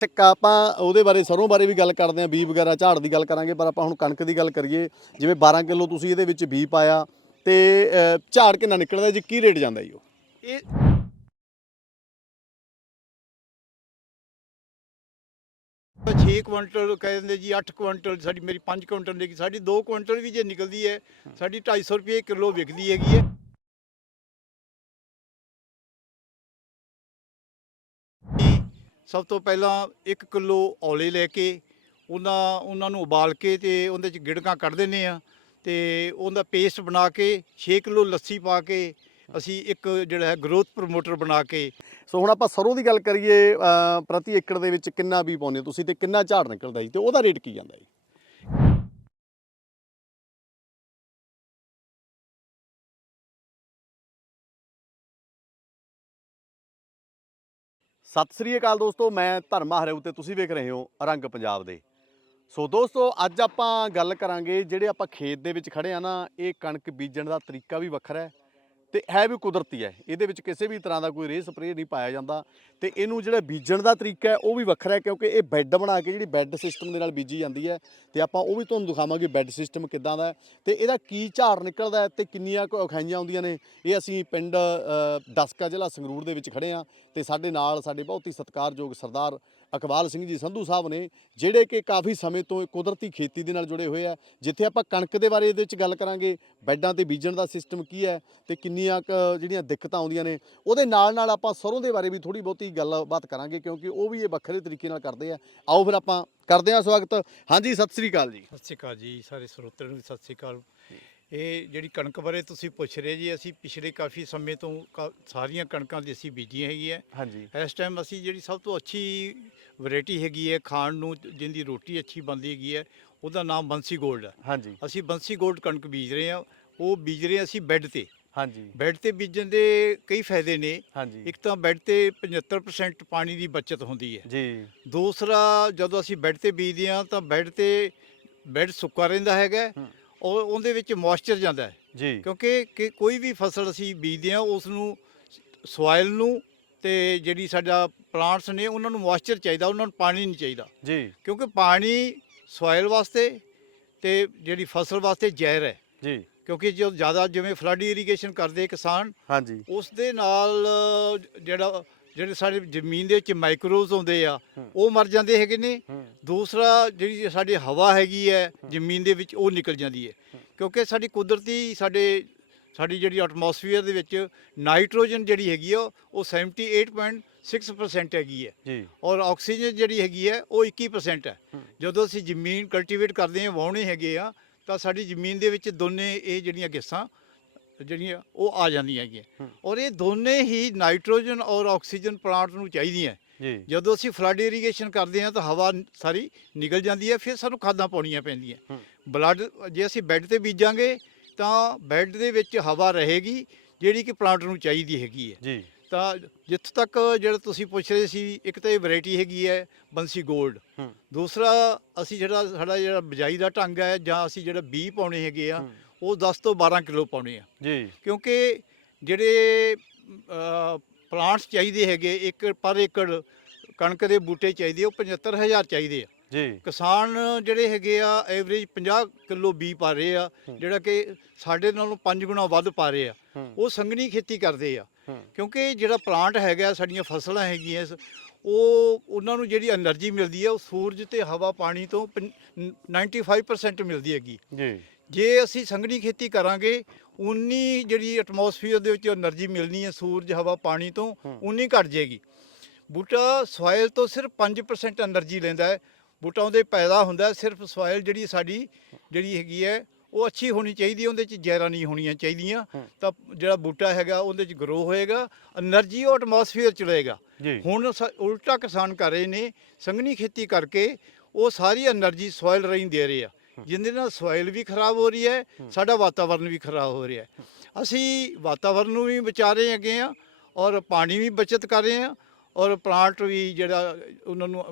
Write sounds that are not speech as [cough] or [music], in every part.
ਟਿੱਕਾ ਆਪਾਂ ਉਹਦੇ ਬਾਰੇ, ਸਰੋਂ ਬਾਰੇ ਵੀ ਗੱਲ ਕਰਦੇ ਆਂ ਬੀ ਵਗੈਰਾ, ਝਾੜ ਦੀ ਗੱਲ ਕਰਾਂਗੇ, ਪਰ ਆਪਾਂ ਹੁਣ ਕਣਕ ਦੀ ਗੱਲ ਕਰੀਏ, ਜਿਵੇਂ 12 ਕਿਲੋ ਤੁਸੀਂ ਇਹਦੇ ਵਿੱਚ ਬੀ ਪਾਇਆ, ਤੇ ਝਾੜ ਕਿੰਨਾ ਨਿਕਲਦਾ ਜੀ? ਕੀ ਰੇਟ ਜਾਂਦਾ ਜੀ ਉਹ? ਇਹ ਛੇ ਕੁਇੰਟਲ ਕਹਿ ਦਿੰਦੇ ਜੀ 8 ਕੁਇੰਟਲ, ਸਾਡੀ ਮੇਰੀ 5 ਕੁਇੰਟਲ ਨਿਕਲੀ ਸਾਡੀ 2 ਕੁਇੰਟਲ ਵੀ ਜੇ ਨਿਕਲਦੀ ਹੈ, ਸਾਡੀ 250 ਰੁਪਏ ਕਿਲੋ ਵਿਕਦੀ ਹੈਗੀ ਹੈ। ਸਭ ਤੋਂ ਪਹਿਲਾਂ 1 ਕਿਲੋ ਔਲੇ ਲੈ ਕੇ ਉਹਨਾਂ ਉਹਨਾਂ ਨੂੰ ਉਬਾਲ ਕੇ ਤੇ ਉਹਦੇ ਚ ਗਿੜਕਾਂ ਕੱਢ ਦਿੰਦੇ ਆ ਤੇ ਉਹਦਾ ਪੇਸਟ ਬਣਾ ਕੇ 6 ਕਿਲੋ ਲੱਸੀ ਪਾ ਕੇ ਅਸੀਂ ਇੱਕ ਜਿਹੜਾ ਹੈ ਗਰੋਥ ਪ੍ਰਮੋਟਰ ਬਣਾ ਕੇ ਸੋ ਹੁਣ ਆਪਾਂ ਸਰੋਂ ਦੀ ਗੱਲ ਕਰੀਏ ਪ੍ਰਤੀ ਏਕੜ ਦੇ ਵਿੱਚ ਕਿੰਨਾ ਬੀ ਪਾਉਂਦੇ ਹੋ ਤੁਸੀਂ ਤੇ ਕਿੰਨਾ ਝਾੜ ਨਿਕਲਦਾ ਜੀ ਤੇ ਉਹਦਾ ਰੇਟ ਕੀ ਜਾਂਦਾ ਜੀ? ਸਤਿ ਸ੍ਰੀ ਅਕਾਲ ਦੋਸਤੋ, ਮੈਂ ਧਰਮਾ ਹਰਿਓ ਤੇ ਤੁਸੀਂ ਵੇਖ ਰਹੇ ਹੋ ਰੰਗ ਪੰਜਾਬ ਦੇ। ਸੋ ਦੋਸਤੋ, ਅੱਜ ਆਪਾਂ ਗੱਲ ਕਰਾਂਗੇ ਜਿਹੜੇ ਆਪਾਂ ਖੇਤ ਦੇ ਵਿੱਚ ਖੜੇ ਆ ਨਾ, ਇਹ ਕਣਕ ਬੀਜਣ ਦਾ ਤਰੀਕਾ ਵੀ ਵੱਖਰਾ ਹੈ। ਤੇ ਹੈ ਵੀ ਕੁਦਰਤੀ ਹੈ। ਇਹਦੇ ਵਿੱਚ ਕਿਸੇ ਵੀ ਤਰ੍ਹਾਂ ਦਾ ਕੋਈ ਰੇਹ ਸਪਰੇਅ ਨਹੀਂ ਪਾਇਆ ਜਾਂਦਾ ਤੇ ਇਹਨੂੰ ਜਿਹੜਾ ਬੀਜਣ ਦਾ ਤਰੀਕਾ ਹੈ, ਉਹ ਵੀ ਵੱਖਰਾ ਹੈ ਕਿਉਂਕਿ ਇਹ ਬੈੱਡ ਬਣਾ ਕੇ ਜਿਹੜੀ ਬੈੱਡ ਸਿਸਟਮ ਦੇ ਨਾਲ ਬੀਜੀ ਜਾਂਦੀ ਹੈ ਤੇ ਆਪਾਂ ਉਹ ਵੀ ਤੁਹਾਨੂੰ ਦਿਖਾਵਾਂਗੇ ਬੈੱਡ ਸਿਸਟਮ ਕਿੱਦਾਂ ਦਾ ਹੈ। ਤੇ ਇਹਦਾ ਕੀ ਝਾੜ ਨਿਕਲਦਾ ਹੈ ਤੇ ਕਿੰਨੀਆਂ ਕੁ ਖਾਈਆਂ ਆਉਂਦੀਆਂ ਨੇ। ਇਹ ਅਸੀਂ ਪਿੰਡ ਦਸਕਾ ਜ਼ਿਲ੍ਹਾ ਸੰਗਰੂਰ ਦੇ ਵਿੱਚ ਖੜੇ ਆ ਤੇ ਸਾਡੇ ਨਾਲ ਸਾਡੇ ਬਹੁਤ ਹੀ ਸਤਿਕਾਰਯੋਗ ਸਰਦਾਰ ਅਕਬਾਲ ਸਿੰਘ ਜੀ ਸੰਧੂ ਸਾਹਿਬ ਨੇ, ਜਿਹੜੇ ਕਿ ਕਾਫੀ ਸਮੇਂ ਤੋਂ ਕੁਦਰਤੀ ਖੇਤੀ ਦੇ ਨਾਲ ਜੁੜੇ ਹੋਏ ਆ, ਜਿੱਥੇ ਆਪਾਂ ਕਣਕ ਦੇ ਬਾਰੇ ਇਹਦੇ ਵਿੱਚ ਗੱਲ ਕਰਾਂਗੇ, ਬੈੱਡਾਂ ਤੇ ਬੀਜਣ ਦਾ ਸਿਸਟਮ ਕੀ ਹੈ ਤੇ ਕਿੰਨੀਆਂ ਕੁ ਜਿਹੜੀਆਂ ਦਿੱਕਤਾਂ ਆਉਂਦੀਆਂ ਨੇ, ਉਹਦੇ ਨਾਲ ਨਾਲ ਆਪਾਂ ਸਰੋਂ ਦੇ ਬਾਰੇ ਵੀ ਥੋੜੀ ਬਹੁਤੀ ਗੱਲਬਾਤ ਕਰਾਂਗੇ, ਕਿਉਂਕਿ ਉਹ ਵੀ ਇਹ ਵੱਖਰੇ ਤਰੀਕੇ ਨਾਲ ਕਰਦੇ ਆ। ਆਓ ਫਿਰ ਆਪਾਂ ਕਰਦੇ ਹਾਂ ਸਵਾਗਤ। ਹਾਂਜੀ, ਸਤਿ ਸ੍ਰੀ ਅਕਾਲ ਜੀ। ਸਤਿ ਸ਼੍ਰੀ ਅਕਾਲ ਜੀ, ਸਾਰੇ ਸਰੋਤਿਆਂ ਨੂੰ ਸਤਿ ਸ਼੍ਰੀ ਅਕਾਲ। ਇਹ ਜਿਹੜੀ ਕਣਕ ਬਾਰੇ ਤੁਸੀਂ ਪੁੱਛ ਰਹੇ ਜੀ ਅਸੀਂ ਪਿਛਲੇ ਕਾਫੀ ਸਮੇਂ ਤੋਂ ਕਾ- ਸਾਰੀਆਂ ਕਣਕਾਂ ਦੀ ਅਸੀਂ ਬੀਜੀਆਂ ਹੈਗੀਆਂ। ਹਾਂਜੀ। ਇਸ ਟਾਈਮ ਅਸੀਂ ਜਿਹੜੀ ਸਭ ਤੋਂ ਅੱਛੀ ਵੈਰਾਈਟੀ ਹੈਗੀ ਹੈ ਖਾਣ ਨੂੰ ਜਿੰਦੀ ਰੋਟੀ ਅੱਛੀ ਬਣਦੀ ਹੈਗੀ ਹੈ ਉਹਦਾ ਨਾਮ ਬੰਸੀ 골ਡ ਹੈ। ਹਾਂਜੀ। ਅਸੀਂ ਬੰਸੀ 골ਡ ਕਣਕ ਬੀਜ ਰਹੇ ਹਾਂ ਉਹ ਬੀਜ ਰਹੇ ਹਾਂ ਅਸੀਂ ਬੈੱਡ ਤੇ। ਹਾਂਜੀ। ਬੈੱਡ ਤੇ ਬੀਜਣ ਦੇ ਕਈ ਫਾਇਦੇ ਨੇ। ਹਾਂਜੀ। ਇੱਕ ਤਾਂ ਬੈੱਡ ਤੇ 75% ਪਾਣੀ ਦੀ ਬਚਤ ਹੁੰਦੀ ਹੈ। ਜੀ। ਦੂਸਰਾ ਜਦੋਂ ਅਸੀਂ ਬੈੱਡ ਤੇ ਬੀਜਦੇ ਹਾਂ ਤਾਂ ਬੈੱਡ ਤੇ ਬੈੱਡ ਸੁੱਕਾ ਰਹਿੰਦਾ ਹੈਗਾ ਹੂੰ। ਔਰ ਉਹਦੇ ਵਿੱਚ ਮੋਇਸਚਰ ਜਾਂਦਾ ਹੈ। ਜੀ। ਕਿਉਂਕਿ ਕਿ ਕੋਈ ਵੀ ਫਸਲ ਅਸੀਂ ਬੀਜਦੇ ਹਾਂ ਉਸ ਨੂੰ ਸੋਇਲ ਨੂੰ ਤੇ ਜਿਹੜੀ ਸਾਡਾ ਪਲਾਂਟਸ ਨੇ ਉਹਨਾਂ ਨੂੰ ਮੋਇਸਚਰ ਚਾਹੀਦਾ ਉਹਨਾਂ ਨੂੰ ਪਾਣੀ ਨਹੀਂ ਚਾਹੀਦਾ। ਜੀ। ਕਿਉਂਕਿ ਪਾਣੀ ਸੋਇਲ ਵਾਸਤੇ ਤੇ ਜਿਹੜੀ ਫਸਲ ਵਾਸਤੇ ਜ਼ਹਿਰ ਹੈ। ਜੀ। ਕਿਉਂਕਿ ਜੋ ਜ਼ਿਆਦਾ ਜਿਵੇਂ ਫਲੱਡ ਇਰੀਗੇਸ਼ਨ ਕਰਦੇ ਕਿਸਾਨ ਹਾਂਜੀ। ਉਸ ਦੇ ਨਾਲ ਜਿਹੜਾ ਜਿਹੜੇ ਸਾਡੇ ਜ਼ਮੀਨ ਦੇ ਵਿੱਚ ਮਾਈਕਰੋਜ਼ ਆਉਂਦੇ ਆ। ਉਹ ਮਰ ਜਾਂਦੇ ਹੈਗੇ ਨੇ ਦੂਸਰਾ ਜਿਹੜੀ ਸਾਡੀ ਹਵਾ ਹੈਗੀ ਹੈ ਜ਼ਮੀਨ ਦੇ ਵਿੱਚ ਉਹ ਨਿਕਲ ਜਾਂਦੀ ਹੈ ਕਿਉਂਕਿ ਸਾਡੀ ਕੁਦਰਤੀ ਸਾਡੇ ਸਾਡੀ ਜਿਹੜੀ ਐਟਮੋਸਫੀਅਰ ਦੇ ਵਿੱਚ ਨਾਈਟ੍ਰੋਜਨ ਜਿਹੜੀ ਹੈਗੀ ਆ ਉਹ 78.6% ਹੈਗੀ ਹੈ ਜੀ ਔਰ ਆਕਸੀਜਨ ਜਿਹੜੀ ਹੈਗੀ ਹੈ ਉਹ 21% ਹੈ ਹੂੰ। ਜਦੋਂ ਅਸੀਂ ਜ਼ਮੀਨ ਕਲਟੀਵੇਟ ਕਰਦੇ ਹਾਂ ਵਾਹੁਣੇ ਹੈਗੇ ਆ ਤਾਂ ਸਾਡੀ ਜ਼ਮੀਨ ਦੇ ਵਿੱਚ ਦੋਨੇ ਇਹ ਜਿਹੜੀਆਂ ਗੈਸਾਂ ਜਿਹੜੀਆਂ ਉਹ ਆ ਜਾਂਦੀਆਂ ਹੈਗੀਆਂ। ਔਰ ਇਹ ਦੋਨੇ ਹੀ ਨਾਈਟ੍ਰੋਜਨ ਔਰ ਆਕਸੀਜਨ ਪਲਾਂਟ ਨੂੰ ਚਾਹੀਦੀਆਂ ਜੀ ਜਦੋਂ ਅਸੀਂ ਫਲੱਡ ਇਰੀਗੇਸ਼ਨ ਕਰਦੇ ਹਾਂ ਤਾਂ ਹਵਾ ਸਾਰੀ ਨਿਕਲ ਜਾਂਦੀ ਹੈ ਫਿਰ ਸਾਨੂੰ ਖਾਦਾਂ ਪਾਉਣੀਆਂ ਪੈਂਦੀਆਂ। ਬਲੱਡ ਜੇ ਅਸੀਂ ਬੈੱਡ ਤੇ ਬੀਜਾਂਗੇ ਤਾਂ ਬੈੱਡ ਦੇ ਵਿੱਚ ਹਵਾ ਰਹੇਗੀ ਜਿਹੜੀ ਕਿ ਪਲਾਂਟ ਨੂੰ ਚਾਹੀਦੀ ਹੈਗੀ ਹੈ ਜੀ ਤਾਂ ਜਿੱਥੋਂ ਤੱਕ ਜਿਹੜਾ ਤੁਸੀਂ ਪੁੱਛ ਰਹੇ ਸੀ ਇੱਕ ਤਾਂ ਇਹ ਵੈਰਾਈਟੀ ਹੈਗੀ ਹੈ ਬੰਸੀ 골ਡ ਹੂੰ। ਦੂਸਰਾ ਅਸੀਂ ਜਿਹੜਾ ਸਾਡਾ ਜਿਹੜਾ ਬਿਜਾਈ ਦਾ ਢੰਗ ਹੈ ਜਾਂ ਅਸੀਂ ਜਿਹੜਾ ਬੀ ਪਾਉਣੇ ਹੈਗੇ ਆ। ਉਹ 10 ਤੋਂ 12 ਕਿਲੋ ਪਾਉਣੇ ਆ। ਜੀ। ਕਿਉਂਕਿ ਜਿਹੜੇ ਪਲਾਂਟਸ ਚਾਹੀਦੇ ਹੈਗੇ ਇੱਕ ਪਰ ਏਕੜ ਕਣਕ ਦੇ ਬੂਟੇ ਚਾਹੀਦੇ ਉਹ 75000 ਚਾਹੀਦੇ ਆ। ਜੀ। ਕਿਸਾਨ ਜਿਹੜੇ ਹੈਗੇ ਆ ਐਵਰੇਜ 50 ਕਿਲੋ ਬੀ ਪਾ ਰਹੇ ਆ ਜਿਹੜਾ ਕਿ ਸਾਡੇ ਨਾਲੋਂ ਪੰਜ ਗੁਣਾ ਵੱਧ ਪਾ ਰਹੇ ਆ। ਉਹ ਸੰਗਣੀ ਖੇਤੀ ਕਰਦੇ ਆ। ਕਿਉਂਕਿ ਜਿਹੜਾ ਪਲਾਂਟ ਹੈਗਾ ਸਾਡੀਆਂ ਫਸਲਾਂ ਹੈਗੀਆਂ ਉਹ ਉਹਨਾਂ ਨੂੰ ਜਿਹੜੀ એનર્ਜੀ ਮਿਲਦੀ ਆ ਉਹ ਸੂਰਜ ਤੇ ਹਵਾ ਪਾਣੀ ਤੋਂ 95% ਮਿਲਦੀ ਹੈਗੀ। ਜੀ। ਜੇ ਅਸੀਂ ਸੰਘਣੀ ਖੇਤੀ ਕਰਾਂਗੇ ਉਨੀ ਜਿਹੜੀ ਐਟਮੋਸਫੀਅਰ ਦੇ ਵਿੱਚ એનર્ਜੀ ਮਿਲਣੀ ਹੈ ਸੂਰਜ ਹਵਾ ਪਾਣੀ ਤੋਂ ਉਨੀ ਘਟ ਜਾਏਗੀ। ਬੂਟਾ ਸੋਇਲ ਤੋਂ ਸਿਰਫ 5% એનર્ਜੀ ਲੈਂਦਾ ਹੈ। ਬੂਟਾ ਉਹਦੇ ਪੈਦਾ ਹੁੰਦਾ ਸਿਰਫ ਸੋਇਲ ਜਿਹੜੀ ਸਾਡੀ ਜਿਹੜੀ ਹੈਗੀ ਹੈ ਉਹ ਅੱਛੀ ਹੋਣੀ ਚਾਹੀਦੀ ਹੈ ਉਹਦੇ ਚ ਜ਼ਹਿਰਾਂ ਨਹੀਂ ਹੋਣੀਆਂ ਚਾਹੀਦੀਆਂ। ਤਾਂ ਜਿਹੜਾ ਬੂਟਾ ਹੈਗਾ ਉਹਦੇ ਚ ਗਰੋ ਹੋਏਗਾ એનર્ਜੀ ਉਹ ਐਟਮੋਸਫੀਅਰ ਚ ਲਏਗਾ ਹੁਣ ਉਲਟਾ ਕਿਸਾਨ ਕਰ ਰਹੇ ਨੇ ਸੰਘਣੀ ਖੇਤੀ ਕਰਕੇ ਉਹ ਸਾਰੀ એનર્ਜੀ ਸੋਇਲ ਰਹੀ ਦੇ ਰਹੇ ਆ। ਜਿਹਦੇ ਨਾਲ ਸੋਇਲ ਵੀ ਖਰਾਬ ਹੋ ਰਹੀ ਹੈ ਸਾਡਾ ਵਾਤਾਵਰਨ ਵੀ ਖਰਾਬ ਹੋ ਰਿਹਾ ਹੈ। ਅਸੀਂ ਵਾਤਾਵਰਨ ਨੂੰ ਵੀ ਬਚਾ ਰਹੇ ਹੈਗੇ ਆ ਔਰ ਪਾਣੀ ਵੀ ਬਚਤ ਕਰ ਰਹੇ ਹਾਂ ਔਰ ਪਲਾਂਟ ਵੀ ਜਿਹੜਾ ਉਹਨਾਂ ਨੂੰ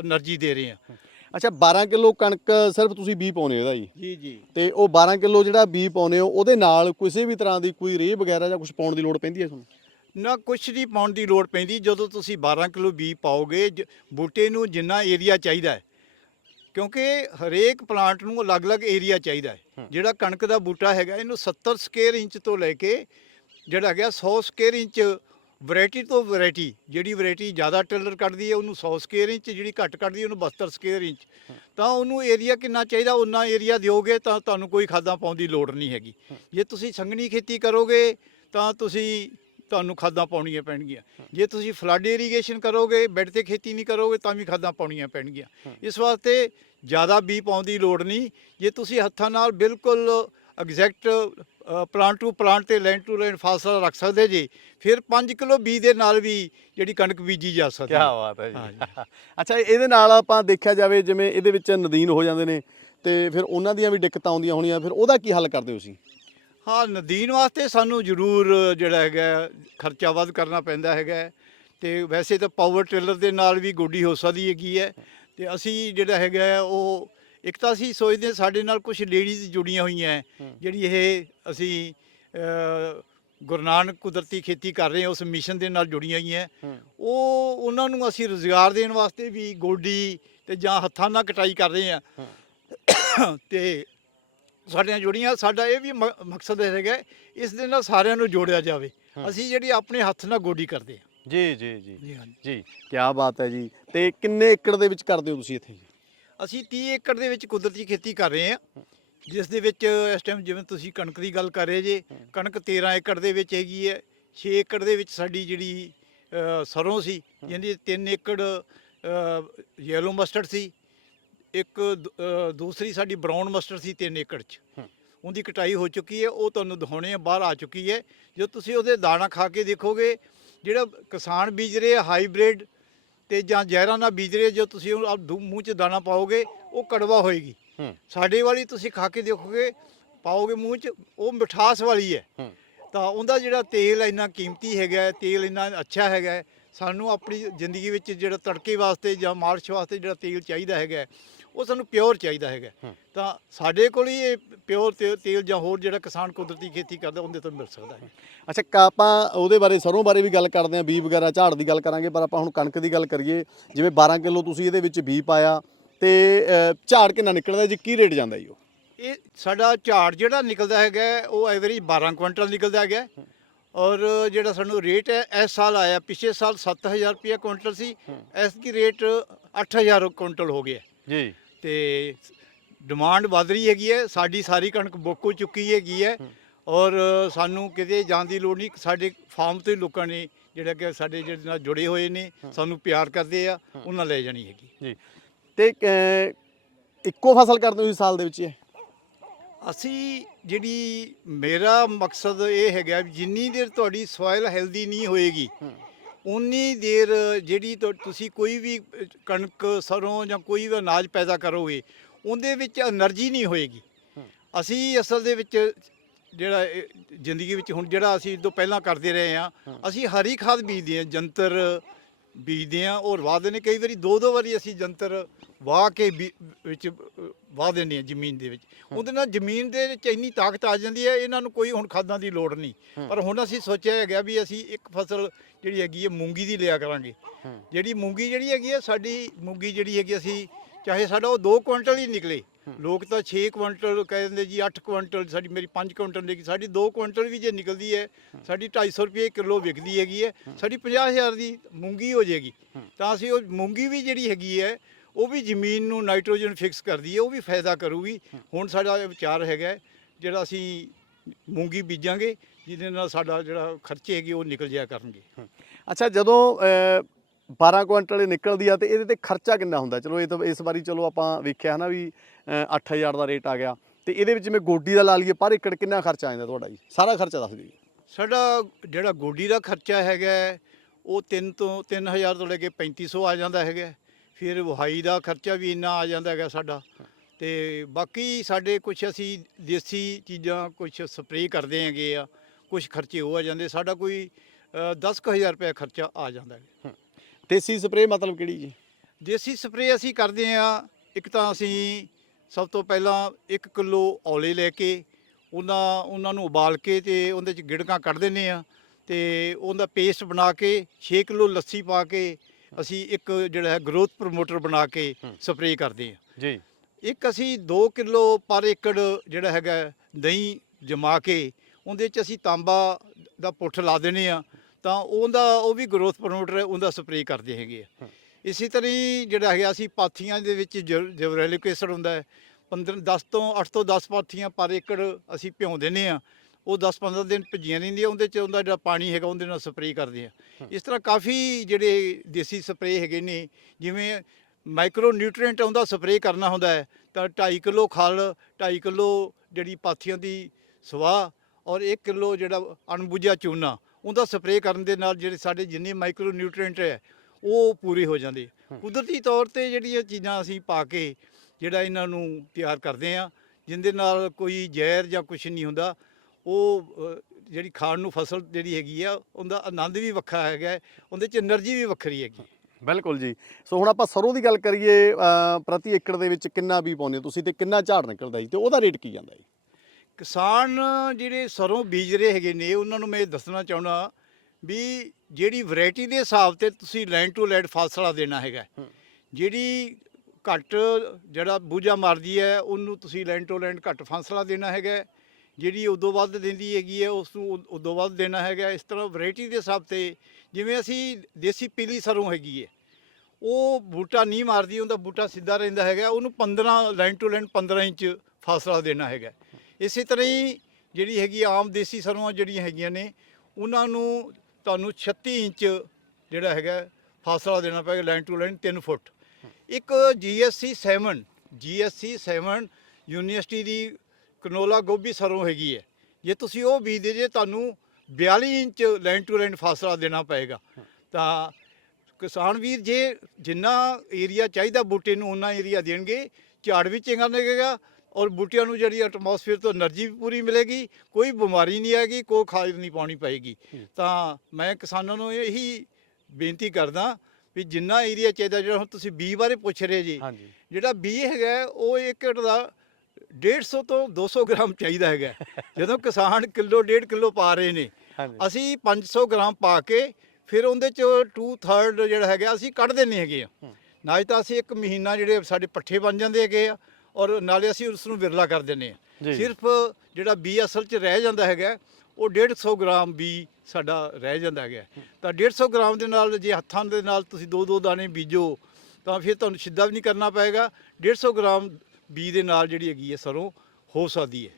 એનર્ਜੀ ਦੇ ਰਹੇ ਹਾਂ। ਅੱਛਾ 12 ਕਿਲੋ ਕਣਕ ਸਿਰਫ ਤੁਸੀਂ ਬੀ ਪਾਉਨੇ ਉਹਦਾ ਜੀ? ਜੀ ਜੀ। ਤੇ ਉਹ 12 ਕਿਲੋ ਜਿਹੜਾ ਬੀ ਪਾਉਨੇ ਹੋ ਉਹਦੇ ਨਾਲ ਕਿਸੇ ਵੀ ਤਰ੍ਹਾਂ ਦੀ ਕੋਈ ਰੇਹ ਵਗੈਰਾ ਜਾਂ ਕੁਝ ਪਾਉਣ ਦੀ ਲੋੜ ਪੈਂਦੀ ਹੈ ਤੁਹਾਨੂੰ? ਨਾ ਕੁਛ ਨਹੀਂ ਪਾਉਣ ਦੀ ਲੋੜ ਪੈਂਦੀ। ਜਦੋਂ ਤੁਸੀਂ 12 ਕਿਲੋ ਬੀ ਪਾਓਗੇ ਬੂਟੇ ਨੂੰ ਜਿੰਨਾ ਏਰੀਆ ਚਾਹੀਦਾ ਹੈ ਕਿਉਂਕਿ ਹਰੇਕ ਪਲਾਂਟ ਨੂੰ ਅਲੱਗ-ਅਲੱਗ ਏਰੀਆ ਚਾਹੀਦਾ ਹੈ। ਜਿਹੜਾ ਕਣਕ ਦਾ ਬੂਟਾ ਹੈਗਾ ਇਹਨੂੰ 70 ਸਕੁਅਰ ਇੰਚ ਤੋਂ ਲੈ ਕੇ ਜਿਹੜਾ ਹੈਗਾ 100 ਸਕੁਅਰ ਇੰਚ ਵੈਰਾਈਟੀ ਤੋਂ ਵੈਰਾਈਟੀ ਜਿਹੜੀ ਵੈਰਾਈਟੀ ਜ਼ਿਆਦਾ ਟਿਲਰ ਕੱਢਦੀ ਹੈ ਉਹਨੂੰ 100 ਸਕੁਅਰ ਇੰਚ ਜਿਹੜੀ ਘੱਟ ਕੱਢਦੀ ਹੈ ਉਹਨੂੰ 72 ਸਕੁਅਰ ਇੰਚ ਤਾਂ ਉਹਨੂੰ ਏਰੀਆ ਕਿੰਨਾ ਚਾਹੀਦਾ ਉਨਾ ਏਰੀਆ ਦਿਓਗੇ ਤਾਂ ਤੁਹਾਨੂੰ ਕੋਈ ਖਾਦਾਂ ਪਾਉਣ ਦੀ ਲੋੜ ਨਹੀਂ ਹੈਗੀ। ਜੇ ਤੁਸੀਂ ਸੰਘਣੀ ਖੇਤੀ ਕਰੋਗੇ ਤਾਂ ਤੁਸੀਂ ਤੁਹਾਨੂੰ ਖਾਦਾਂ ਪਾਉਣੀਆਂ ਪੈਣਗੀਆਂ। ਜੇ ਤੁਸੀਂ ਫਲੱਡ ਇਰੀਗੇਸ਼ਨ ਕਰੋਗੇ ਬੈੱਡ ਤੇ ਖੇਤੀ ਨਹੀਂ ਕਰੋਗੇ ਤਾਂ ਵੀ ਖਾਦਾਂ ਪਾਉਣੀਆਂ ਪੈਣਗੀਆਂ। ਇਸ ਵਾਸਤੇ ਜ਼ਿਆਦਾ ਬੀ ਪਾਉਣ ਦੀ ਲੋੜ ਨਹੀਂ। ਜੇ ਤੁਸੀਂ ਹੱਥਾਂ ਨਾਲ ਬਿਲਕੁਲ ਐਗਜ਼ੈਕਟ ਪਲਾਂਟ ਟੂ ਪਲਾਂਟ ਤੇ ਲੈਂਡ ਟੂ ਲੈਂਡ ਫਾਸਲਾ ਰੱਖ ਸਕਦੇ ਜੀ ਫਿਰ 5 ਕਿਲੋ ਬੀ ਦੇ ਨਾਲ ਵੀ ਜਿਹੜੀ ਕਣਕ ਬੀਜੀ ਜਾ ਸਕਦੀ ਕੀ ਹੈ। ਬਾਤ ਹੈ ਜੀ। [laughs] ਅੱਛਾ ਇਹਦੇ ਨਾਲ ਆਪਾਂ ਦੇਖਿਆ ਜਾਵੇ ਜਿਵੇਂ ਇਹਦੇ ਵਿੱਚ ਨਦੀਨ ਹੋ ਜਾਂਦੇ ਨੇ ਤੇ ਫਿਰ ਉਹਨਾਂ ਦੀਆਂ ਵੀ ਦਿੱਕਤਾਂ ਆਉਂਦੀਆਂ ਹੋਣੀਆਂ ਫਿਰ ਉਹਦਾ ਕੀ ਹੱਲ ਕਰਦੇ ਹੋ ਤੁਸੀਂ? ਹਾਂ ਨਦੀਨ ਵਾਸਤੇ ਸਾਨੂੰ ਜ਼ਰੂਰ ਜਿਹੜਾ ਹੈਗਾ ਖਰਚਾ ਵੱਧ ਕਰਨਾ ਪੈਂਦਾ ਹੈਗਾ। ਤੇ ਵੈਸੇ ਤਾਂ ਪਾਵਰ ਟਿਲਰ ਦੇ ਨਾਲ ਵੀ ਗੋਡੀ ਹੋ ਸਕਦੀ ਹੈਗੀ ਹੈ ਤੇ ਅਸੀਂ ਜਿਹੜਾ ਹੈਗਾ ਉਹ ਇੱਕ ਤਾਂ ਅਸੀਂ ਸੋਚਦੇ ਹਾਂ ਸਾਡੇ ਨਾਲ ਕੁਝ ਲੇਡੀਜ਼ ਜੁੜੀਆਂ ਹੋਈਆਂ। ਜਿਹੜੀ ਇਹ ਅਸੀਂ ਅ, ਗੁਰੂ ਨਾਨਕ ਕੁਦਰਤੀ ਖੇਤੀ ਕਰ ਰਹੇ ਹਾਂ ਉਸ ਮਿਸ਼ਨ ਦੇ ਨਾਲ ਜੁੜੀਆਂ ਹੋਈਆਂ। ਉਹ ਉਹਨਾਂ ਨੂੰ ਅਸੀਂ ਰੋਜ਼ਗਾਰ ਦੇਣ ਵਾਸਤੇ ਵੀ ਗੋਡੀ ਤੇ ਜਾਂ ਹੱਥਾਂ ਨਾਲ ਕਟਾਈ ਕਰ ਰਹੇ ਹਾਂ ਤੇ ਸਾਡੀਆਂ ਜੁੜੀਆਂ ਸਾਡਾ ਇਹ ਵੀ ਮ- ਮਕਸਦ ਹੈਗਾ ਇਸ ਦੇ ਨਾਲ ਸਾਰਿਆਂ ਨੂੰ ਜੋੜਿਆ ਜਾਵੇ। ਅਸੀਂ ਜਿਹੜੀ ਆਪਣੇ ਹੱਥ ਨਾਲ ਗੋਡੀ ਕਰਦੇ ਹਾਂ। ਜੀ ਜੀ ਜੀ। ਜੀ ਹਾਂਜੀ। ਜੀ ਕੀ ਬਾਤ ਹੈ ਜੀ। ਤੇ ਕਿੰਨੇ ਏਕੜ ਦੇ ਵਿੱਚ ਕਰਦੇ ਹੋ ਤੁਸੀਂ ਇੱਥੇ ਜੀ? ਅਸੀਂ 30 ਏਕੜ ਦੇ ਵਿੱਚ ਕੁਦਰਤੀ ਖੇਤੀ ਕਰ ਰਹੇ ਹਾਂ ਜਿਸ ਦੇ ਵਿੱਚ ਇਸ ਟਾਈਮ ਜਿਵੇਂ ਤੁਸੀਂ ਕਣਕ ਦੀ ਗੱਲ ਕਰ ਰਹੇ ਜੇ ਕਣਕ 13 ਏਕੜ ਦੇ ਵਿੱਚ ਹੈਗੀ ਹੈ 6 ਏਕੜ ਦੇ ਵਿੱਚ ਸਾਡੀ ਜਿਹੜੀ ਅ, ਸਰੋਂ ਸੀ ਜਿਹਦੀ 3 ਏਕੜ ਯੈਲੋ ਮਸਟਰਡ ਸੀ ਇੱਕ ਦ- ਅ, ਦੂਸਰੀ ਸਾਡੀ ਬਰਾਊਨ ਮਸਟਰਡ ਸੀ 3 ਏਕੜ 'ਚ। ਉਹਦੀ ਕਟਾਈ ਹੋ ਚੁੱਕੀ ਹੈ ਉਹ ਤੁਹਾਨੂੰ ਦਿਖਾਉਣੇ ਆ ਬਾਹਰ ਆ ਚੁੱਕੀ ਹੈ। ਜੋ ਤੁਸੀਂ ਉਹਦੇ ਦਾਣਾ ਖਾ ਕੇ ਦੇਖੋਗੇ ਜਿਹੜਾ ਕਿਸਾਨ ਬੀਜ ਰਹੇ ਹਾਈਬ੍ਰਿਡ ਤੇ ਜਾਂ ਜ਼ਹਿਰਾਂ ਨਾਲ ਬੀਜ ਰਹੇ ਜੋ ਤੁਸੀਂ ਉਹ ਆਪ ਦੂ- ਮੂੰਹ 'ਚ ਦਾਣਾ ਪਾਓਗੇ ਉਹ ਕੜਵਾ ਹੋਏਗੀ। ਹੂੰ। ਸਾਡੇ ਵਾਲੀ ਤੁਸੀਂ ਖਾ ਕੇ ਦੇਖੋਗੇ ਪਾਓਗੇ ਮੂੰਹ 'ਚ ਉਹ ਮਿਠਾਸ ਵਾਲੀ ਹੈ। ਹੂੰ। ਤਾਂ ਉਹਦਾ ਜਿਹੜਾ ਤੇਲ ਇੰਨਾ ਕੀਮਤੀ ਹੈਗਾ ਹੈ, ਤੇਲ ਇੰਨਾ ਅੱਛਾ ਹੈਗਾ ਹੈ, ਸਾਨੂੰ ਆਪਣੀ ਜ਼ਿੰਦਗੀ ਵਿੱਚ ਜਿਹੜਾ ਤੜਕੇ ਵਾਸਤੇ ਜਾਂ ਮਾਰਚ ਵਾਸਤੇ ਜਿਹੜਾ ਤੇਲ ਚਾਹੀਦਾ ਹੈਗਾ ਹੈ, ਉਹ ਸਾਨੂੰ ਪਿਓਰ ਚਾਹੀਦਾ ਹੈਗਾ। ਤਾਂ ਸਾਡੇ ਕੋਲ ਹੀ ਇਹ ਪਿਓਰ ਤੇਲ ਜਾਂ ਹੋਰ ਜਿਹੜਾ ਕਿਸਾਨ ਕੁਦਰਤੀ ਖੇਤੀ ਕਰਦਾ ਉਹਦੇ ਤੋਂ ਮਿਲ ਸਕਦਾ ਹੈ। ਅੱਛਾ ਕ- ਆਪਾਂ ਉਹਦੇ ਬਾਰੇ ਸਰੋਂ ਬਾਰੇ ਵੀ ਗੱਲ ਕਰਦੇ ਆਂ ਬੀ ਵਗੈਰਾ ਝਾੜ ਦੀ ਗੱਲ ਕਰਾਂਗੇ ਪਰ ਆਪਾਂ ਹੁਣ ਕਣਕ ਦੀ ਗੱਲ ਕਰੀਏ ਜਿਵੇਂ 12 ਕਿਲੋ ਤੁਸੀਂ ਇਹਦੇ ਵਿੱਚ ਬੀ ਪਾਇਆ ਤੇ ਝਾੜ ਕਿੰਨਾ ਨਿਕਲਦਾ ਜੀ? ਕੀ ਰੇਟ ਜਾਂਦਾ ਜੀ ਉਹ? ਇਹ ਸਾਡਾ ਝਾੜ ਜਿਹੜਾ ਨਿਕਲਦਾ ਹੈਗਾ ਉਹ ਐਵਰੇਜ 12 ਕੁਇੰਟਲ ਨਿਕਲਦਾ ਹੈਗਾ। ਔਰ ਜਿਹੜਾ ਸਾਨੂੰ ਰੇਟ ਹੈ ਇਸ ਸਾਲ ਆਇਆ ਪਿਛਲੇ ਸਾਲ 7000 ਰੁਪਏ ਕੁਇੰਟਲ ਸੀ ਇਸ ਦੀ ਰੇਟ 8000 ਕੁਇੰਟਲ ਹੋ ਗਿਆ। ਜੀ। ਤੇ ਡਿਮਾਂਡ ਵਧ ਰਹੀ ਹੈਗੀ ਹੈ ਸਾਡੀ ਸਾਰੀ ਕਣਕ ਬੁੱਕ ਹੋ ਚੁੱਕੀ ਹੈਗੀ ਹੈ ਔਰ ਸਾਨੂੰ ਕਿਤੇ ਜਾਣ ਦੀ ਲੋੜ ਨਹੀਂ ਸਾਡੇ ਫਾਰਮ ਤੋਂ ਹੀ ਲੋਕਾਂ ਨੇ ਜਿਹੜਾ ਕਿ ਸਾਡੇ ਜਿਹੜੇ ਨਾਲ ਜੁੜੇ ਹੋਏ ਨੇ ਸਾਨੂੰ ਪਿਆਰ ਕਰਦੇ ਆ ਉਹਨਾਂ ਲੈ ਜਾਣੀ ਹੈਗੀ। ਜੀ। ਤੇ ਇੱਕੋ ਫਸਲ ਕਰਦੇ ਹੋ ਜੀ ਸਾਲ ਦੇ ਵਿੱਚ ਇਹ? ਅਸੀਂ ਜਿਹੜੀ ਮੇਰਾ ਮਕਸਦ ਇਹ ਹੈਗਾ ਵੀ ਜਿੰਨੀ ਦੇਰ ਤੁਹਾਡੀ ਸੋਇਲ ਹੈਲਦੀ ਨਹੀਂ ਹੋਏਗੀ ਉਨੀ ਦੇਰ ਜਿਹੜੀ ਤੁ- ਤੁਸੀਂ ਕੋਈ ਵੀ ਕਣਕ ਸਰੋਂ ਜਾਂ ਕੋਈ ਵੀ ਅਨਾਜ ਪੈਦਾ ਕਰੋਗੇ ਉਹਦੇ ਵਿੱਚ એનર્ਜੀ ਨਹੀਂ ਹੋਏਗੀ। ਅਸੀਂ ਅਸਲ ਦੇ ਵਿੱਚ ਜਿਹੜਾ ਜ਼ਿੰਦਗੀ ਵਿੱਚ ਹੁਣ ਜਿਹੜਾ ਅਸੀਂ ਤੋਂ ਪਹਿਲਾਂ ਕਰਦੇ ਰਹੇ ਆ ਅਸੀਂ ਹਰੀ ਖਾਦ ਬੀਜਦੇ ਆ ਜੰਤਰ ਬੀਜਦੇ ਹਾਂ ਔਰ ਵਾਹ ਦਿੰਦੇ ਕਈ ਵਾਰੀ ਦੋ ਦੋ ਵਾਰੀ ਅਸੀਂ ਜੰਤਰ ਵਾਹ ਕੇ ਬੀ- ਵਿੱਚ ਵਾਹ ਦਿੰਦੇ ਹਾਂ ਜ਼ਮੀਨ ਦੇ ਵਿੱਚ। ਉਹਦੇ ਨਾਲ ਜ਼ਮੀਨ ਦੇ ਵਿੱਚ ਇੰਨੀ ਤਾਕਤ ਆ ਜਾਂਦੀ ਹੈ ਇਹਨਾਂ ਨੂੰ ਕੋਈ ਹੁਣ ਖਾਦਾਂ ਦੀ ਲੋੜ ਨਹੀਂ। ਪਰ ਹੁਣ ਅਸੀਂ ਸੋਚਿਆ ਹੈਗਾ ਵੀ ਅਸੀਂ ਇੱਕ ਫਸਲ ਜਿਹੜੀ ਹੈਗੀ ਹੈ ਮੂੰਗੀ ਦੀ ਲਿਆ ਕਰਾਂਗੇ। ਜਿਹੜੀ ਮੂੰਗੀ ਜਿਹੜੀ ਹੈਗੀ ਹੈ ਸਾਡੀ ਮੂੰਗੀ ਜਿਹੜੀ ਹੈਗੀ ਅਸੀਂ ਚਾਹੇ ਸਾਡਾ ਉਹ 2 ਕੁਇੰਟਲ ਹੀ ਨਿਕਲੇ। ਲੋਕ ਤਾਂ 6 ਕੁਇੰਟਲ ਕਹਿ ਦਿੰਦੇ ਜੀ 8 ਕੁਇੰਟਲ, ਸਾਡੀ ਮੇਰੀ 5 ਕੁਇੰਟਲ ਨਿਕਲੀ ਸਾਡੀ 2 ਕੁਇੰਟਲ ਵੀ ਜੇ ਨਿਕਲਦੀ ਹੈ, ਸਾਡੀ 250 ਰੁਪਏ ਕਿਲੋ ਵਿਕਦੀ ਹੈਗੀ ਹੈ, ਸਾਡੀ 50000 ਦੀ ਮੂੰਗੀ ਹੋ ਜਾਏਗੀ। ਤਾਂ ਅਸੀਂ ਉਹ ਮੂੰਗੀ ਵੀ ਜਿਹੜੀ ਹੈਗੀ ਹੈ, ਉਹ ਵੀ ਜ਼ਮੀਨ ਨੂੰ ਨਾਈਟ੍ਰੋਜਨ ਫਿਕਸ ਕਰਦੀ ਹੈ, ਉਹ ਵੀ ਫਾਇਦਾ ਕਰੂਗੀ। ਹੁਣ ਸਾਡਾ ਵਿਚਾਰ ਹੈਗਾ ਜਿਹੜਾ ਅਸੀਂ ਮੂੰਗੀ ਬੀਜਾਂਗੇ, ਜਿਹਦੇ ਨਾਲ ਸਾਡਾ ਜਿਹੜਾ ਖਰਚੇ ਹੈਗੇ ਉਹ ਨਿਕਲ ਜਾਇਆ ਕਰਨਗੇ। ਅੱਛਾ, ਜਦੋਂ 12 ਕੁਇੰਟਲ ਨਿਕਲਦੀ ਆ ਤੇ ਇਹਦੇ ਤੇ ਖਰਚਾ ਕਿੰਨਾ ਹੁੰਦਾ? ਚਲੋ ਇਹ ਤਾਂ ਇਸ ਵਾਰੀ ਚਲੋ ਆਪਾਂ ਵੇਖਿਆ ਹਨਾ ਵੀ ਅ, 8000 ਦਾ ਰੇਟ ਆ ਗਿਆ। ਤੇ ਇਹਦੇ ਵਿੱਚ ਜਿਵੇਂ ਗੋਡੀ ਦਾ ਲਾ ਲਈਏ ਪਰ ਏਕੜ ਕਿੰਨਾ ਖਰਚਾ ਆ ਜਾਂਦਾ ਤੁਹਾਡਾ ਜੀ? ਸਾਰਾ ਖਰਚਾ ਦੱਸ ਦਿਓ ਸਾਡਾ ਜਿਹੜਾ ਗੋਡੀ ਦਾ ਖਰਚਾ ਹੈਗਾ ਹੈ, ਉਹ 3 ਤੋਂ 3000 ਤੋਂ ਲੈ ਕੇ 3500 ਆ ਜਾਂਦਾ ਹੈਗਾ। ਫਿਰ ਵਹਾਈ ਦਾ ਖਰਚਾ ਵੀ ਇੰਨਾ ਆ ਜਾਂਦਾ ਹੈਗਾ ਸਾਡਾ। ਤੇ ਬਾਕੀ ਸਾਡੇ ਕੁਝ ਅਸੀਂ ਦੇਸੀ ਚੀਜ਼ਾਂ ਕੁਝ ਸਪਰੇਅ ਕਰਦੇ ਹੈਗੇ ਆ ਕੁਝ ਖਰਚੇ ਉਹ ਆ ਜਾਂਦੇ। ਸਾਡਾ ਕੋਈ 10000 ਰੁਪਏ ਖਰਚਾ ਆ ਜਾਂਦਾ ਹੈ। ਦੇਸੀ ਸਪਰੇਅ ਮਤਲਬ ਕਿਹੜੀ ਜੀ? ਦੇਸੀ ਸਪਰੇਅ ਅਸੀਂ ਕਰਦੇ ਆ ਇੱਕ ਤਾਂ ਅਸੀਂ ਸਭ ਤੋਂ ਪਹਿਲਾਂ 1 ਕਿਲੋ ਔਲੇ ਲੈ ਕੇ ਉਹਨਾਂ ਉਹਨਾਂ ਨੂੰ ਉਬਾਲ ਕੇ ਤੇ ਉਹਦੇ ਚ ਗਿੜਕਾਂ ਕੱਢ ਦਿੰਨੇ ਆ ਤੇ ਉਹਦਾ ਪੇਸਟ ਬਣਾ ਕੇ 6 ਕਿਲੋ ਲੱਸੀ ਪਾ ਕੇ ਅਸੀਂ ਇੱਕ ਜਿਹੜਾ ਹੈ ਗਰੋਥ ਪ੍ਰਮੋਟਰ ਬਣਾ ਕੇ। ਸਪਰੇਅ ਕਰਦੇ ਹਾਂ। ਜੀ। ਇੱਕ ਅਸੀਂ 2 ਕਿਲੋ ਪਰ ਏਕੜ ਜਿਹੜਾ ਹੈਗਾ ਦਹੀਂ ਜਮਾ ਕੇ ਉਹਦੇ ਚ ਅਸੀਂ ਤਾਂਬਾ ਦਾ ਪੁੱਠ ਲਾ ਦਿੰਦੇ ਆ ਤਾਂ ਉਹਦਾ ਉਹ ਵੀ ਗਰੋਥ ਪ੍ਰਮੋਟਰ ਉਹਦਾ ਸਪਰੇਅ ਕਰਦੇ ਹੈਗੇ ਆ। ਇਸੇ ਤਰ੍ਹਾਂ ਹੀ ਜਿਹੜਾ ਹੈਗਾ ਅਸੀਂ ਪਾਥੀਆਂ ਦੇ ਵਿੱਚ ਜਵਰੈਲਿਕ ਐਸਿਡ ਹੁੰਦਾ ਹੈ। 15 10 ਤੋਂ 8 ਤੋਂ 10 ਪਾਥੀਆਂ ਪਰ ਏਕੜ ਅਸੀਂ ਭਿਉਂ ਦਿੰਦੇ ਆ ਉਹ 10 15 ਦਿਨ ਭਿੱਜੀਆਂ ਰਹਿੰਦੀਆਂ ਉਹਦੇ ਚ ਉਹਦਾ ਜਿਹੜਾ ਪਾਣੀ ਹੈਗਾ ਉਹਦੇ ਨਾਲ ਸਪਰੇਅ ਕਰਦੇ ਆ। ਇਸ ਤਰ੍ਹਾਂ ਕਾਫੀ ਜਿਹੜੇ ਦੇਸੀ ਸਪਰੇਅ ਹੈਗੇ ਨੇ ਜਿਵੇਂ ਮਾਈਕਰੋ ਨਿਊਟ੍ਰੀਐਂਟ ਉਹਦਾ ਸਪਰੇਅ ਕਰਨਾ ਹੁੰਦਾ ਹੈ। ਤਾਂ 2.5 ਕਿਲੋ ਖਲ 2.5 ਕਿਲੋ ਜਿਹੜੀ ਪਾਥੀਆਂ ਦੀ ਸਵਾਹ ਔਰ 1 ਕਿਲੋ ਜਿਹੜਾ ਅਣਬੁੱਝਿਆ ਚੂਨਾ ਉਹਦਾ ਸਪਰੇਅ ਕਰਨ ਦੇ ਨਾਲ ਜਿਹੜੇ ਸਾਡੇ ਜਿੰਨੇ ਮਾਈਕਰੋ ਨਿਊਟ੍ਰੀਐਂਟ ਹੈ ਉਹ ਪੂਰੇ ਹੋ ਜਾਂਦੇ। ਕੁਦਰਤੀ ਤੌਰ ਤੇ ਜਿਹੜੀਆਂ ਚੀਜ਼ਾਂ ਅਸੀਂ ਪਾ ਕੇ ਜਿਹੜਾ ਇਹਨਾਂ ਨੂੰ ਤਿਆਰ ਕਰਦੇ ਆ ਜਿੰਦੇ ਨਾਲ ਕੋਈ ਜ਼ਹਿਰ ਜਾਂ ਕੁਝ ਨਹੀਂ ਹੁੰਦਾ ਉਹ ਜਿਹੜੀ ਖਾਣ ਨੂੰ ਫਸਲ ਜਿਹੜੀ ਹੈਗੀ ਆ ਉਹਦਾ ਆਨੰਦ ਵੀ ਵੱਖਰਾ ਹੈਗਾ ਉਹਦੇ ਚ એનર્ਜੀ ਵੀ ਵੱਖਰੀ ਹੈਗੀ ਬਿਲਕੁਲ ਜੀ। ਸੋ ਹੁਣ ਆਪਾਂ ਸਰੋਂ ਦੀ ਗੱਲ ਕਰੀਏ ਪ੍ਰਤੀ ਏਕੜ ਦੇ ਵਿੱਚ ਕਿੰਨਾ ਵੀ ਪਾਉਂਦੇ ਤੁਸੀਂ ਤੇ ਕਿੰਨਾ ਝਾੜ ਨਿਕਲਦਾ ਜੀ ਤੇ ਉਹਦਾ ਰੇਟ ਕੀ ਜਾਂਦਾ ਜੀ? ਕਿਸਾਨ ਜਿਹੜੇ ਸਰੋਂ ਬੀਜ ਰਹੇ ਹੈਗੇ ਨੇ ਉਹਨਾਂ ਨੂੰ ਮੈਂ ਇਹ ਦੱਸਣਾ ਚਾਹੁੰਦਾ ਵੀ ਜਿਹੜੀ ਵੈਰਾਈਟੀ ਦੇ ਹਿਸਾਬ ਤੇ ਤੁਸੀਂ ਲੈਂਡ ਟੂ ਲੈਂਡ ਫਾਸਲਾ ਦੇਣਾ ਹੈਗਾ। ਜਿਹੜੀ ਘੱਟ ਜਿਹੜਾ ਬੂਝਾ ਮਾਰਦੀ ਹੈ ਉਹਨੂੰ ਤੁਸੀਂ ਲੈਂਡ ਟੂ ਲੈਂਡ ਘੱਟ ਫਾਸਲਾ ਦੇਣਾ ਹੈਗਾ। ਜਿਹੜੀ ਉਦੋਂ ਵੱਧ ਦਿੰਦੀ ਹੈਗੀ ਹੈ ਉਸ ਨੂੰ ਉਦੋਂ ਵੱਧ ਦੇਣਾ ਹੈਗਾ। ਇਸ ਤਰ੍ਹਾਂ ਵੈਰਾਈਟੀ ਦੇ ਹਿਸਾਬ ਤੇ ਜਿਵੇਂ ਅਸੀਂ ਦੇਸੀ ਪੀਲੀ ਸਰੋਂ ਹੈਗੀ ਹੈ ਉਹ ਬੂਟਾ ਨਹੀਂ ਮਾਰਦੀ ਉਹਦਾ ਬੂਟਾ ਸਿੱਧਾ ਰਹਿੰਦਾ ਹੈਗਾ। ਉਹਨੂੰ 15 ਲਾਈਨ ਟੂ ਲਾਈਨ 15 ਇੰਚ ਫਾਸਲਾ ਦੇਣਾ ਹੈਗਾ। ਇਸੇ ਤਰ੍ਹਾਂ ਹੀ ਜਿਹੜੀ ਹੈਗੀ ਆਮ ਦੇਸੀ ਸਰੋਂ ਜਿਹੜੀਆਂ ਹੈਗੀਆਂ ਨੇ, ਉਹਨਾਂ ਨੂੰ ਤੁਹਾਨੂੰ 36 ਇੰਚ ਜਿਹੜਾ ਹੈਗਾ ਫਾਸਲਾ ਦੇਣਾ ਪਏਗਾ ਲਾਈਨ ਟੂ ਲਾਈਨ 3 ਫੁੱਟ। ਇੱਕ GSC 7 GSC 7 ਯੂਨੀਵਰਸਿਟੀ ਦੀ ਕਨੋਲਾ ਗੋਭੀ ਸਰੋਂ ਹੈਗੀ ਹੈ। ਜੇ ਤੁਸੀਂ ਉਹ ਬੀਜਦੇ ਜੇ, ਤੁਹਾਨੂੰ 42 ਇੰਚ ਲਾਈਨ ਟੂ ਲਾਈਨ ਫਾਸਲਾ ਦੇਣਾ ਪਏਗਾ। ਤਾਂ ਕਿਸਾਨ ਵੀਰ ਜੇ ਜਿੰਨਾ ਏਰੀਆ ਚਾਹੀਦਾ ਬੂਟੇ ਨੂੰ ਉਹਨਾਂ ਏਰੀਆ ਦੇਣਗੇ। ਝਾੜ ਵੀ ਚੰਗਾ ਲੱਗੇਗਾ ਔਰ ਬੂਟਿਆਂ ਨੂੰ ਜਿਹੜੀ ਐਟਮੋਸਫੇਅਰ ਤੋਂ એનર્ਜੀ ਪੂਰੀ ਮਿਲੇਗੀ ਕੋਈ ਬਿਮਾਰੀ ਨਹੀਂ ਆਏਗੀ ਕੋਈ ਖਾਦ ਨਹੀਂ ਪਾਉਣੀ ਪਏਗੀ। ਤਾਂ ਮੈਂ ਕਿਸਾਨਾਂ ਨੂੰ ਇਹੀ ਬੇਨਤੀ ਕਰਦਾ ਵੀ ਜਿੰਨਾ ਏਰੀਆ ਚਾਹੀਦਾ ਜਿਹੜਾ ਹੁਣ ਤੁਸੀਂ ਬੀ ਬਾਰੇ ਪੁੱਛ ਰਹੇ ਜੀ ਜਿਹੜਾ ਬੀ ਹੈਗਾ ਉਹ ਇੱਕ ਏਕੜ ਦਾ 150 ਤੋਂ 200 ਗ੍ਰਾਮ ਚਾਹੀਦਾ ਹੈਗਾ। ਜਦੋਂ ਕਿਸਾਨ ਕਿਲੋ ਡੇਢ ਕਿਲੋ ਪਾ ਰਹੇ ਨੇ ਅਸੀਂ 500 ਗ੍ਰਾਮ ਪਾ ਕੇ ਫਿਰ ਉਹਦੇ ਚ 2/3 ਜਿਹੜਾ ਹੈਗਾ ਅਸੀਂ ਕੱਢ ਦਿੰਨੇ ਹੈਗੇ ਆ। ਨਾ ਤਾਂ ਅਸੀਂ ਇੱਕ ਮਹੀਨਾ ਜਿਹੜੇ ਸਾਡੇ ਪੱਠੇ ਬਣ ਜਾਂਦੇ ਹੈਗੇ ਆ ਔਰ ਨਾਲੇ ਅਸੀਂ ਉਸ ਨੂੰ ਵਿਰਲਾ ਕਰ ਦਿੰਨੇ ਆ ਸਿਰਫ ਜਿਹੜਾ ਬੀ ਅਸਲ ਚ ਰਹਿ ਜਾਂਦਾ ਹੈਗਾ ਉਹ 150 ਗ੍ਰਾਮ ਬੀ ਸਾਡਾ ਰਹਿ ਜਾਂਦਾ ਹੈਗਾ। ਤਾਂ 150 ਗ੍ਰਾਮ ਦੇ ਨਾਲ ਜੇ ਹੱਥਾਂ ਦੇ ਨਾਲ ਤੁਸੀਂ ਦੋ ਦੋ ਦਾਣੇ ਬੀਜੋ ਤਾਂ ਫਿਰ ਤੁਹਾਨੂੰ ਸਿੱਧਾ ਵੀ ਨਹੀਂ ਕਰਨਾ ਪਏਗਾ। 150 ਗ੍ਰਾਮ ਬੀ ਦੇ ਨਾਲ ਜਿਹੜੀ ਹੈਗੀ ਹੈ ਸਰੋਂ ਹੋ ਸਕਦੀ ਹੈ।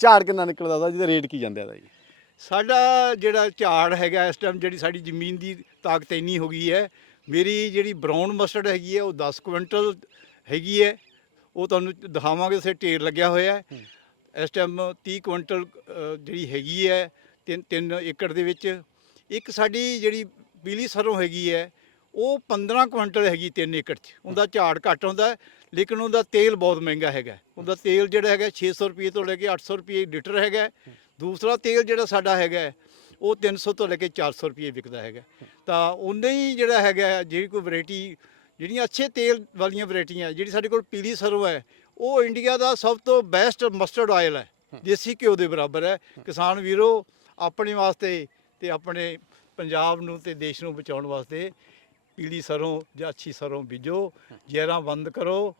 ਝਾੜ ਕਿੰਨਾ ਨਿਕਲਦਾ ਉਹਦਾ? ਜਿਹਦਾ ਰੇਟ ਕੀ ਜਾਂਦਾ ਇਹਦਾ ਜੀ? ਸਾਡਾ ਜਿਹੜਾ ਝਾੜ ਹੈਗਾ ਇਸ ਟਾਈਮ ਜਿਹੜੀ ਸਾਡੀ ਜ਼ਮੀਨ ਦੀ ਤਾਕਤ ਇੰਨੀ ਹੋ ਗਈ ਹੈ ਮੇਰੀ ਜਿਹੜੀ ਬਰਾਊਨ ਮਸਟਰਡ ਹੈਗੀ ਹੈ ਉਹ 10 ਕੁਇੰਟਲ ਹੈਗੀ ਹੈ। ਉਹ ਤੁਹਾਨੂੰ ਦਿਖਾਵਾਂਗੇ ਉਸੇ ਢੇਰ ਲੱਗਿਆ ਹੋਇਆ ਹੈ। ਇਸ ਟਾਈਮ 30 ਕੁਇੰਟਲ ਜਿਹੜੀ ਹੈਗੀ ਹੈ ਤਿੰਨ ਤਿੰਨ ਏਕੜ ਦੇ ਵਿੱਚ। ਇੱਕ ਸਾਡੀ ਜਿਹੜੀ ਪੀਲੀ ਸਰੋਂ ਹੈਗੀ ਹੈ ਉਹ 15 ਕੁਇੰਟਲ ਹੈਗੀ ਤਿੰਨ ਏਕੜ 'ਚ। ਉਹਦਾ ਝਾੜ ਘੱਟ ਹੁੰਦਾ ਹੈ, ਲੇਕਿਨ ਉਹਦਾ ਤੇਲ ਬਹੁਤ ਮਹਿੰਗਾ ਹੈਗਾ ਉਹਦਾ ਤੇਲ ਜਿਹੜਾ ਹੈਗਾ 600 ਰੁਪਏ ਤੋਂ ਲੈ ਕੇ 800 ਰੁਪਏ ਲੀਟਰ ਹੈਗਾ ਦੂਸਰਾ ਤੇਲ ਜਿਹੜਾ ਸਾਡਾ ਹੈਗਾ ਉਹ 300 ਤੋਂ ਲੈ ਕੇ 400 ਰੁਪਏ ਵਿਕਦਾ ਹੈਗਾ ਤਾਂ ਉਨੇ ਹੀ ਜਿਹੜਾ ਹੈਗਾ ਜਿਹੜੀ ਕੋਈ ਵੈਰਾਈਟੀ ਜਿਹੜੀਆਂ ਅੱਛੇ ਤੇਲ ਵਾਲੀਆਂ ਵੈਰਾਈਟੀਆਂ ਜਿਹੜੀ ਸਾਡੇ ਕੋਲ ਪੀਲੀ ਸਰੋਂ ਹੈ ਉਹ ਇੰਡੀਆ ਦਾ ਸਭ ਤੋਂ ਬੈਸਟ ਮਸਟਰਡ ਆਇਲ ਹੈ ਦੇਸੀ ਘਿਓ ਦੇ ਬਰਾਬਰ ਹੈ। ਕਿਸਾਨ ਵੀਰੋ ਆਪਣੇ ਵਾਸਤੇ ਤੇ ਆਪਣੇ ਪੰਜਾਬ ਨੂੰ ਤੇ ਦੇਸ਼ ਨੂੰ ਬਚਾਉਣ ਵਾਸਤੇ ਪੀਲੀ ਸਰੋਂ ਜਾਂ ਅੱਛੀ ਸਰੋਂ ਬੀਜੋ ਜ਼ਹਿਰਾਂ ਬੰਦ ਕਰੋ।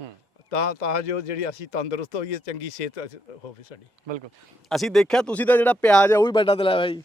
ਤਾਂ ਤਾਂ ਜੋ ਜਿਹੜੀ ਅਸੀਂ ਤੰਦਰੁਸਤ ਹੋਈਏ ਚੰਗੀ ਸਿਹਤ ਹੋਵੇ ਸਾਡੀ। ਬਿਲਕੁਲ। ਅਸੀਂ ਦੇਖਿਆ ਤੁਸੀਂ ਤਾਂ ਜਿਹੜਾ ਪਿਆਜ਼ ਆ ਉਹ ਵੀ ਬੈਡਾਂ ਤੇ ਲਾਇਆ ਹੋਇਆ ਜੀ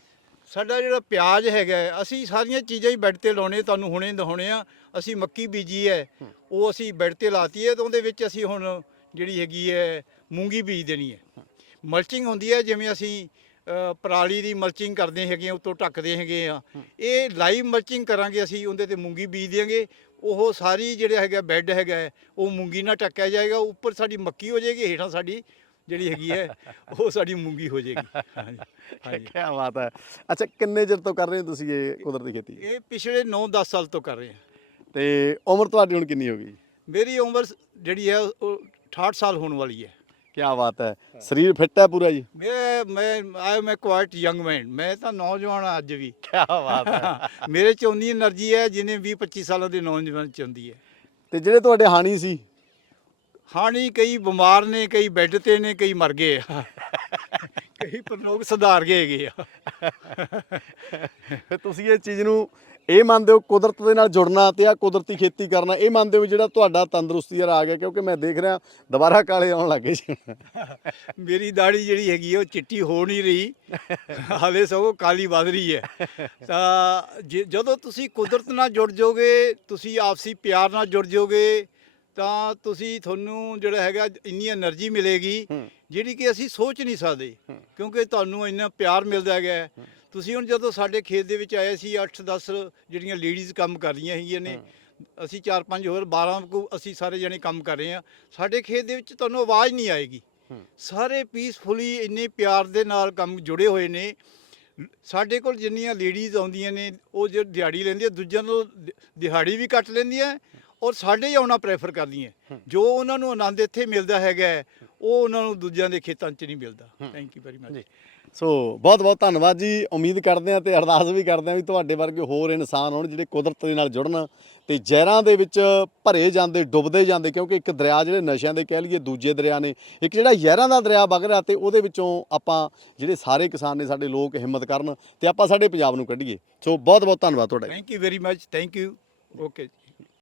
ਸਾਡਾ ਜਿਹੜਾ ਪਿਆਜ਼ ਹੈਗਾ ਹੈ, ਅਸੀਂ ਸਾਰੀਆਂ ਚੀਜ਼ਾਂ ਹੀ ਬੈੱਡ ਤੇ ਲਾਉਣੇ ਤੁਹਾਨੂੰ ਹੁਣੇ ਦਿਖਾਉਣੇ ਆ ਅਸੀਂ ਮੱਕੀ ਬੀਜੀ ਹੈ ਉਹ ਅਸੀਂ ਬੈੱਡ ਤੇ ਲਾਤੀ ਹੈ ਤੇ ਉਹਦੇ ਵਿੱਚ ਅਸੀਂ ਹੁਣ ਜਿਹੜੀ ਹੈਗੀ ਹੈ ਮੂੰਗੀ ਬੀਜ ਦੇਣੀ ਹੈ। ਮਲਚਿੰਗ ਹੁੰਦੀ ਹੈ ਜਿਵੇਂ ਅਸੀਂ ਅ, ਪਰਾਲੀ ਦੀ ਮਲਚਿੰਗ ਕਰਦੇ ਹੈਗੇ ਆ ਉੱਤੋਂ ਢੱਕਦੇ ਹੈਗੇ ਆ। ਇਹ ਲਾਈਵ ਮਲਚਿੰਗ ਕਰਾਂਗੇ ਅਸੀਂ ਉਹਦੇ ਤੇ ਮੂੰਗੀ ਬੀਜ ਦਿਆਂਗੇ। ਉਹ ਸਾਰੀ ਜਿਹੜਾ ਹੈਗਾ ਬੈੱਡ ਹੈਗਾ ਹੈ, ਉਹ ਮੂੰਗੀ ਨਾਲ ਢੱਕਿਆ ਜਾਏਗਾ ਉੱਪਰ ਸਾਡੀ ਮੱਕੀ ਹੋ ਜਾਏਗੀ ਹੇਠਾਂ ਸਾਡੀ ਜਿਹੜੀ ਹੈਗੀ ਹੈ ਉਹ ਸਾਡੀ ਮੂੰਗੀ ਹੋ ਜਾਏਗੀ। ਹਾਂਜੀ ਕੀ ਬਾਤ ਹੈ। ਅੱਛਾ ਕਿੰਨੇ ਚਿਰ ਤੋਂ ਕਰ ਰਹੇ ਹੋ ਤੁਸੀਂ ਇਹ ਕੁਦਰਤੀ ਖੇਤੀ? ਇਹ ਪਿਛਲੇ 9-10 ਸਾਲ ਤੋਂ ਕਰ ਰਹੇ ਹਾਂ। ਤੇ ਉਮਰ ਤੁਹਾਡੀ ਹੁਣ ਕਿੰਨੀ ਹੋ ਗਈ? ਮੇਰੀ ਉਮਰ ਜਿਹੜੀ ਹੈ ਉਹ 68 ਸਾਲ ਹੋਣ ਵਾਲੀ ਹੈ। ਕੀ ਬਾਤ ਹੈ। ਸਰੀਰ ਫਿੱਟ ਹੈ ਪੂਰਾ ਜੀ? ਮੈਂ ਮੈਂ ਆਈ ਮੈਂ ਕੁਆਇਟ ਯੰਗ ਮੈਨ। ਮੈਂ ਤਾਂ ਨੌਜਵਾਨ ਹਾਂ ਅੱਜ ਵੀ। ਕੀ ਬਾਤ ਮੇਰੇ ਚ ਉਨੀ એનર્ਜੀ ਹੈ ਜਿਨੇ 20 25 ਸਾਲਾਂ ਦੇ ਨੌਜਵਾਨ ਚ ਹੁੰਦੀ ਹੈ। ਤੇ ਜਿਹੜੇ ਤੁਹਾਡੇ ਹਾਣੀ ਸੀ ਹਾਣੀ ਕਈ ਬਿਮਾਰ ਨੇ ਕਈ ਬੈੱਡ ਤੇ ਨੇ ਕਈ ਮਰ ਗਏ ਆ। ਕਈ ਪ੍ਰਲੋਕ ਸੁਧਾਰ ਗਏ ਹੈਗੇ ਆ। ਫਿਰ ਤੁਸੀਂ ਇਹ ਚੀਜ਼ ਨੂੰ ਇਹ ਮੰਨਦੇ ਹੋ ਕੁਦਰਤ ਦੇ ਨਾਲ ਜੁੜਨਾ ਤੇ ਆ ਕੁਦਰਤੀ ਖੇਤੀ ਕਰਨਾ ਇਹ ਮੰਨਦੇ ਹੋ ਜਿਹੜਾ ਤੁਹਾਡਾ ਤੰਦਰੁਸਤੀ ਯਾਰ ਆ ਗਿਆ ਕਿਉਂਕਿ ਮੈਂ ਦੇਖ ਰਿਹਾ ਦੁਬਾਰਾ ਕਾਲੇ ਆਉਣ ਲੱਗੇ ਜੀ। ਮੇਰੀ ਦਾੜੀ ਜਿਹੜੀ ਹੈਗੀ ਉਹ ਚਿੱਟੀ ਹੋ ਨਹੀਂ ਰਹੀ। ਹਾਲੇ ਸਗੋਂ ਕਾਲੀ ਵੱਧ ਰਹੀ ਹੈ। ਤਾਂ ਜਦੋਂ ਤੁਸੀਂ ਕੁਦਰਤ ਨਾਲ ਜੁੜ ਜਾਓਗੇ ਤੁਸੀਂ ਆਪਸੀ ਪਿਆਰ ਨਾਲ ਜੁੜ ਜਾਓਗੇ ਤਾਂ ਤੁਸੀਂ ਤੁਹਾਨੂੰ ਜਿਹੜਾ ਹੈਗਾ ਇੰਨੀ એનર્ਜੀ ਮਿਲੇਗੀ ਜਿਹੜੀ ਕਿ ਅਸੀਂ ਸੋਚ ਨਹੀਂ ਸਕਦੇ ਕਿਉਂਕਿ ਤੁਹਾਨੂੰ ਇੰਨਾ ਪਿਆਰ ਮਿਲਦਾ ਹੈਗਾ ਤੁਸੀਂ ਹੁਣ ਜਦੋਂ ਸਾਡੇ ਖੇਤ ਦੇ ਵਿੱਚ ਆਏ ਸੀ 8-10 ਜਿਹੜੀਆਂ ਲੇਡੀਜ਼ ਕੰਮ ਕਰ ਰਹੀਆਂ ਹੈਗੀਆਂ ਨੇ ਅਸੀਂ 4-5 ਹੋਰ 12 ਕੋ ਅਸੀਂ ਸਾਰੇ ਜਣੇ ਕੰਮ ਕਰ ਰਹੇ ਆ ਸਾਡੇ ਖੇਤ ਦੇ ਵਿੱਚ ਤੁਹਾਨੂੰ ਆਵਾਜ਼ ਨਹੀਂ ਆਏਗੀ। ਸਾਰੇ ਪੀਸਫੁਲੀ ਇੰਨੇ ਪਿਆਰ ਦੇ ਨਾਲ ਕੰਮ ਜੁੜੇ ਹੋਏ ਨੇ। ਸਾਡੇ ਕੋਲ ਜਿੰਨੀਆਂ ਲੇਡੀਜ਼ ਆਉਂਦੀਆਂ ਨੇ ਉਹ ਜੋ ਦਿਹਾੜੀ ਲੈਂਦੀ ਲੈਂਦੀਆਂ ਦੂਜਿਆਂ ਤੋਂ ਦਿਹਾੜੀ ਵੀ ਕੱਟ ਲੈਂਦੀਆਂ ਔਰ ਸਾਡੇ ਹੀ ਆਉਣਾ ਪ੍ਰੈਫਰ ਕਰਦੀਆਂ ਜੋ ਉਹਨਾਂ ਨੂੰ ਆਨੰਦ ਇੱਥੇ ਮਿਲਦਾ ਹੈਗਾ ਹੈ, ਉਹ ਉਹਨਾਂ ਨੂੰ ਦੂਜਿਆਂ ਦੇ ਖੇਤਾਂ 'ਚ ਨਹੀਂ ਮਿਲਦਾ। Thank you very much so ਬਹੁਤ ਬਹੁਤ ਧੰਨਵਾਦ ਜੀ। ਉਮੀਦ ਕਰਦੇ ਹਾਂ ਤੇ ਅਰਦਾਸ ਵੀ ਕਰਦੇ ਹਾਂ ਵੀ ਤੁਹਾਡੇ ਵਰਗੇ ਹੋਰ ਇਨਸਾਨ ਹੋਣ ਜਿਹੜੇ ਕੁਦਰਤ ਦੇ ਨਾਲ ਜੁੜਨ ਤੇ ਜ਼ਹਿਰਾਂ ਦੇ ਵਿੱਚ ਭਰੇ ਜਾਂਦੇ ਡੁੱਬਦੇ ਜਾਂਦੇ ਕਿਉਂਕਿ ਇੱਕ ਦਰਿਆ ਜਿਹੜੇ ਨਸ਼ਿਆਂ ਦੇ ਕਹਿ ਲਈਏ ਦੂਜੇ ਦਰਿਆ ਨੇ ਇੱਕ ਜਿਹੜਾ ਜ਼ਹਿਰਾਂ ਦਾ ਦਰਿਆ ਵਗ ਰਿਹਾ ਤੇ ਉਹਦੇ ਵਿੱਚੋਂ ਆਪਾਂ ਜਿਹੜੇ ਸਾਰੇ ਕਿਸਾਨ ਨੇ ਸਾਡੇ ਲੋਕ ਹਿੰਮਤ ਕਰਨ ਤੇ ਆਪਾਂ ਸਾਡੇ ਪੰਜਾਬ ਨੂੰ ਕੱਢੀਏ। ਸੋ ਬਹੁਤ ਬਹੁਤ ਧੰਨਵਾਦ ਤੁਹਾਡਾ। Thank you very much thank you okay